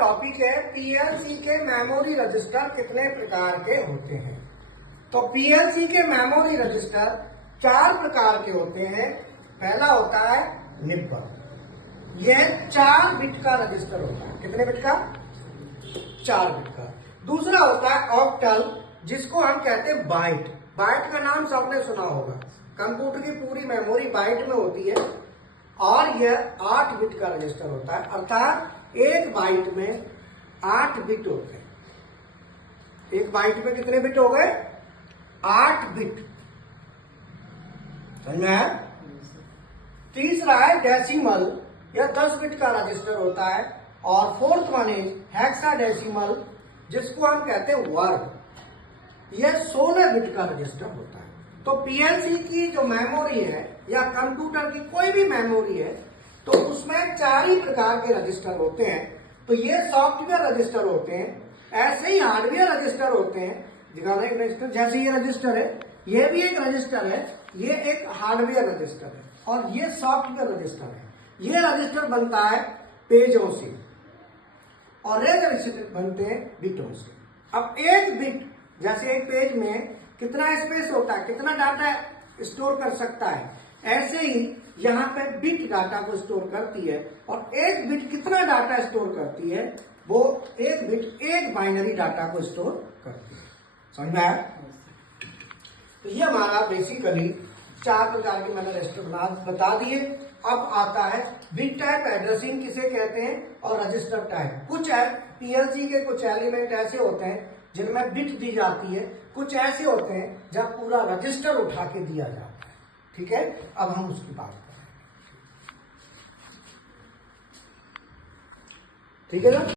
Topic है PLC के memory register कितने प्रकार के होते हैं। तो पीएलसी के मेमोरी रजिस्टर 4 प्रकार के होते हैं। पहला होता है निब्बल, यह 4 बिट का रजिस्टर होता है। कितने बिट का? 4 बिट का। दूसरा होता है ऑक्टल, जिसको हम कहते हैं बाइट। बाइट का नाम सबने सुना होगा। कंप्यूटर की पूरी मेमोरी बाइट में होती है और यह 8 बिट का रजिस्टर होता है, अर्थात एक बाइट में 8 बिट होते हैं। एक बाइट में कितने बिट हो गए? 8 बिट। समझ में आया? तीसरा है डेसिमल, यह 10 बिट का रजिस्टर होता है। और फोर्थ वन इज हेक्साडेसिमल, जिसको हम कहते हैं वर्ड, यह 16 बिट का रजिस्टर होता है। तो पीएलसी की जो मेमोरी है या कंप्यूटर की कोई भी मेमोरी है, तो उसमें 4 ही प्रकार के रजिस्टर होते हैं। तो ये सॉफ्टवेयर रजिस्टर होते हैं, ऐसे ही हार्डवेयर रजिस्टर होते हैं। दिखाना एक रजिस्टर, जैसे ये रजिस्टर है, ये भी एक रजिस्टर है, ये एक हार्डवेयर रजिस्टर है और ये सॉफ्टवेयर रजिस्टर है। ये रजिस्टर बनता है पेजों से और ये रजिस्टर बनते हैं बिटों से। अब एक बिट, जैसे एक पेज में कितना स्पेस होता है, कितना डाटा स्टोर कर सकता है, ऐसे ही यहाँ पे बिट डाटा को स्टोर करती है। और एक बिट कितना डाटा स्टोर करती है? वो एक बिट एक बाइनरी डाटा को स्टोर करती है। समझ में आया? तो ये हमारा बेसिकली 4 प्रकार के मैंने रजिस्टर बता दिए। अब आता है बिट टाइप एड्रेसिंग किसे कहते हैं और रजिस्टर टाइप। कुछ है पीएलसी के कुछ एलिमेंट ऐसे होते हैं जिनमें बिट दी जाती है, कुछ ऐसे होते हैं जब पूरा रजिस्टर उठा के दिया जाता है। ठीक है, अब हम उसकी बात करें। ठीक है ना?